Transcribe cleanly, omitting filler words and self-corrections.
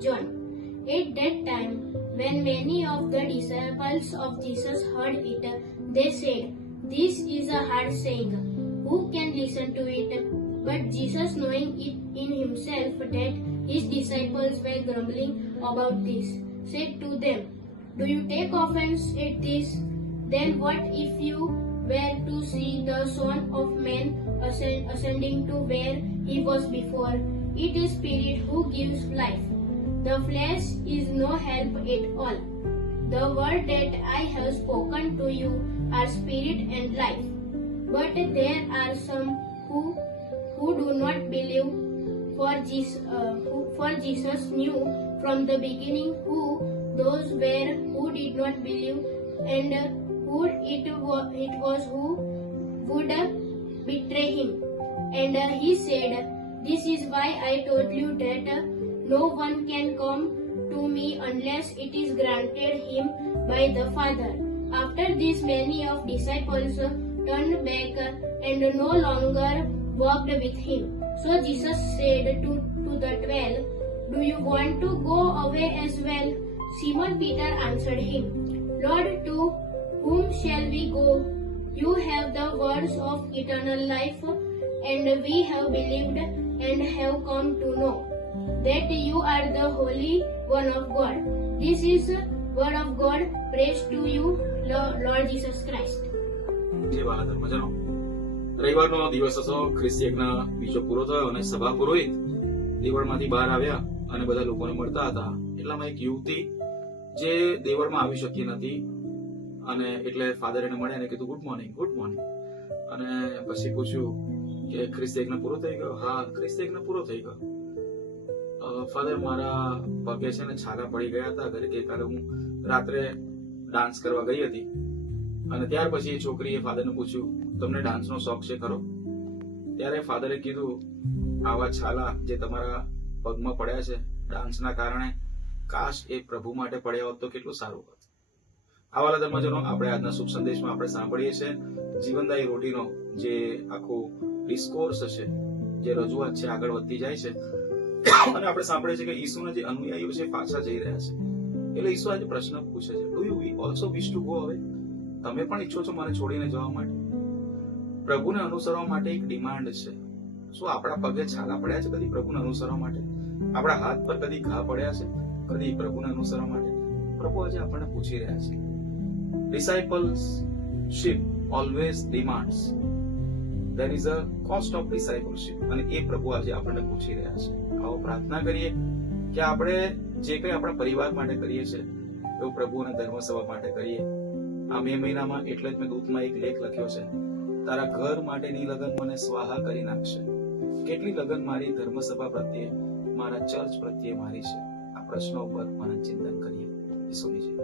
John. At that time, when many of the disciples of Jesus heard it, they said, "This is a hard saying. Who can listen to it?" But Jesus, knowing it in himself that his disciples were grumbling about this, said to them, "Do you take offense at this? Then what if you were to see the Son of Man ascending to where he was before? It is Spirit who gives life. The flesh is no help at all. The word that I have spoken to you are spirit and life. But there are some who do not believe, for Jesus knew from the beginning who those were who did not believe and who it was who would betray him. And he said, "This is why I told you that no one can come to me unless it is granted him by the Father." After this, many of disciples turned back and no longer walked with him. So Jesus said to the 12, "Do you want to go away as well?" Simon Peter answered him, "Lord, to whom shall we go? You have the words of eternal life, and we have believed and have come to know that you are the Holy One of God. This is word of God. Praise to you, Lord Jesus Christ." જે વાલા ધર્મજનો, રવિવારનો દિવસ હતો. ખ્રિસ્તી યજ્ઞ બીજો પૂરો થયો અને સભા પુરોહિત દેવળમાંથી બહાર આવ્યા અને બધા લોકોને મળતા હતા. એટલામાં એક યુવતી જે દેવળમાં આવી શકી નથી અને એટલે ફાધર એને મળ્યા અને કીધું, "ગુડ મોર્નિંગ, ગુડ મોર્નિંગ." અને પછી પૂછ્યું કે ખ્રિસ્તી યજ્ઞ પૂરો થઈ ગયો? "હા, ખ્રિસ્તી યજ્ઞ પૂરો થઈ ગયો. ફાધર, મારા પગે છે ને છાલા પડી ગયા હતા ઘરે કે કાલે હું રાત્રે ડાન્સ કરવા ગઈ હતી." અને ત્યાર પછી એ છોકરીએ ફાધરને પૂછ્યું, "તમને ડાન્સનો શોખ છે ખરો?" ત્યારે ફાધરે કીધું, "આવા છાલા જે તમારા પગમાં પડ્યા છે ડાન્સના કારણે, કાશ એ પ્રભુ માટે પડ્યા હોત તો કેટલું સારું હોત." આવા ધર્મજનો, આપણે આજના શુભ સંદેશમાં આપણે સાંભળીએ છીએ જીવનદાયી રોટીનો જે આખો ડિસ્કોર્સ છે, જે રજૂઆત છે, આગળ વધતી જાય છે. અને આપણે સાંભળીએ છીએ કે ઈસુના જે અનુયાયીઓ છે પાછા જઈ રહ્યા છે. એટલે ઈસુ આજે પ્રશ્ન પૂછે છે, "do you also wish to go અવે?" તમે પણ ઈચ્છો છો મને છોડીને જવા માટે? પ્રભુને અનુસરવા માટે એક ડિમાન્ડ છે. શું આપણા પગે છાલા પડ્યા છે કદી પ્રભુને અનુસરવા માટે? આપણા હાથ પર કદી ઘા પડ્યા છે કદી પ્રભુને અનુસરવા માટે? પ્રભુ આજે આપણને પૂછી રહ્યા છે. Discipleship always demands. There is a cost of discipleship. અને એ પ્રભુ આજે આપણને પૂછી રહ્યા છે. આવો પ્રાર્થના કરીએ કે આપણે જે કંઈ આપણા પરિવાર માટે કરીએ છીએ એવું પ્રભુ અને ધર્મસભા માટે કરીએ. આ મે મહિનામાં એટલે જ મેં દૂતમાં એક લેખ લખ્યો છે, "તારા ઘર માટેની લગન મને સ્વાહા કરી નાખશે." કેટલી લગન મારી ધર્મસભા પ્રત્યે, મારા ચર્ચ પ્રત્યે મારી છે? આ પ્રશ્નો પર મને ચિંતન કરીએ. ઈસુની જય.